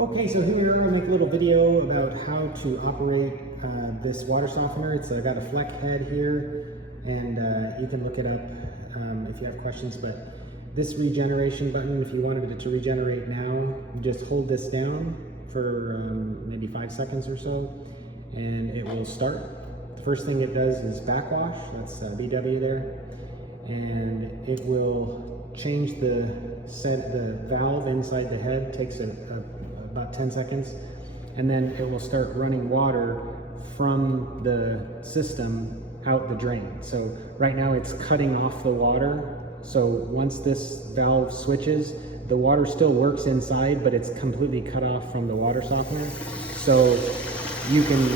Okay, so here I'll make a little video about how to operate this water softener. It's got a Fleck head here, and you can look it up if you have questions. But this regeneration button, if you wanted it to regenerate now, you just hold this down for maybe 5 seconds or so, and it will start. The first thing it does is backwash. That's BW there, and it will change the valve inside the head. Takes about 10 seconds, and then it will start running water from the system out the drain. So right now it's cutting off the water. So once this valve switches, the water still works inside, but it's completely cut off from the water softener. So you can,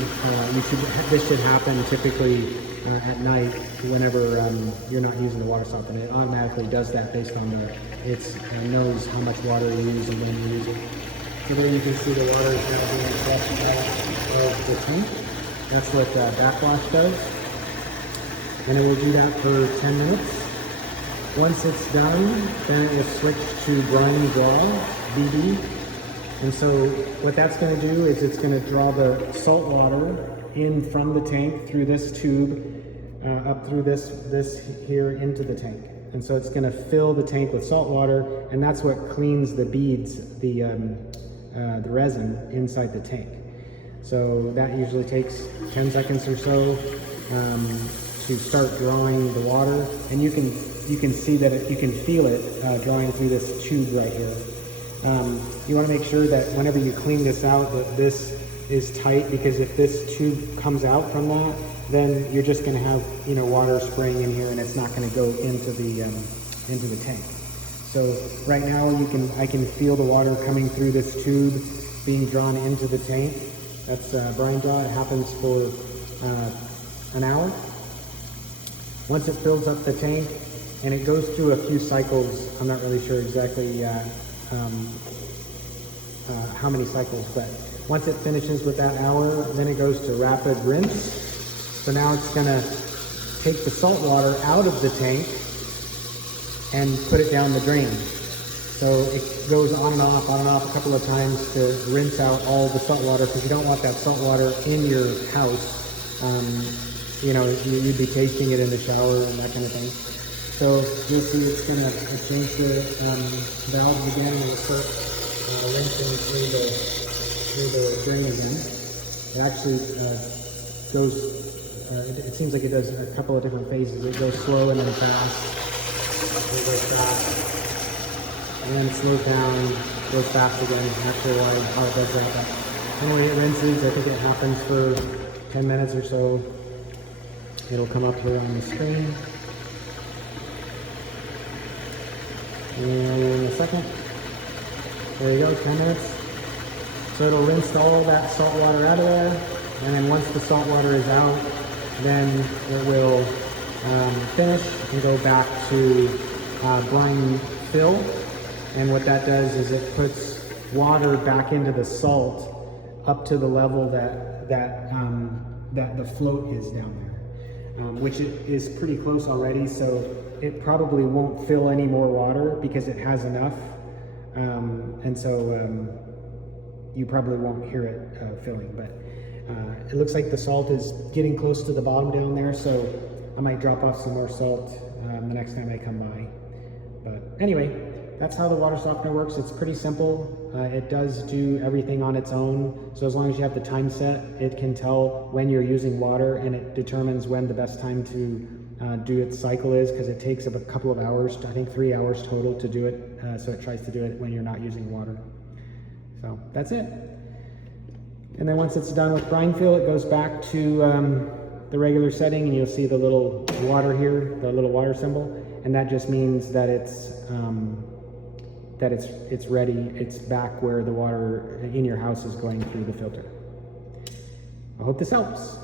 this should happen typically at night whenever you're not using the water softener. It automatically does that based on it knows how much water you use and when you use it. So there you can see the water is now being flushed out of the tank. That's what backwash does. And it will do that for 10 minutes. Once it's done, then it will switch to brine draw, BD. And so what that's going to do is it's going to draw the salt water in from the tank through this tube, up through this here into the tank. And so it's going to fill the tank with salt water, and that's what cleans the beads, the resin inside the tank. So that usually takes 10 seconds or so to start drawing the water, and you can see that you can feel it drawing through this tube right here. You want to make sure that whenever you clean this out, that this is tight, because if this tube comes out from that, then you're just going to have water spraying in here, and it's not going to go into the tank. So right now I can feel the water coming through this tube being drawn into the tank. That's brine draw. It happens for an hour. Once it fills up the tank, and it goes through a few cycles, I'm not really sure exactly how many cycles, but once it finishes with that hour, then it goes to rapid rinse. So now it's going to take the salt water out of the tank and put it down the drain. So it goes on and off a couple of times to rinse out all the salt water, because you don't want that salt water in your house. You'd be tasting it in the shower and that kind of thing. So you'll see it's going to change the valves again, and it'll start rinsing through the drain again. It actually goes, it seems like it does a couple of different phases. It goes slow and then fast. It goes fast, and then it slows down, goes fast again. Not sure how it does that, but anyway, it rinses. I think it happens for 10 minutes or so. It'll come up here on the screen. And in a second, there you go, 10 minutes. So it'll rinse all that salt water out of there, and then once the salt water is out, then it will finish and go back to brine fill. And what that does is it puts water back into the salt up to the level that the float is down there, which is pretty close already. So it probably won't fill any more water because it has enough, and so you probably won't hear it filling. But it looks like the salt is getting close to the bottom down there, so I might drop off some more salt the next time I come by. But anyway, that's how the water softener works. It's pretty simple. It does do everything on its own. So as long as you have the time set, it can tell when you're using water, and it determines when the best time to do its cycle is, because it takes a couple of hours, I think 3 hours total to do it. So it tries to do it when you're not using water. So that's it. And then once it's done with brine fill, it goes back to the regular setting, and you'll see the little water here, the little water symbol, and that just means that it's ready. It's back where the water in your house is going through the filter. I hope this helps.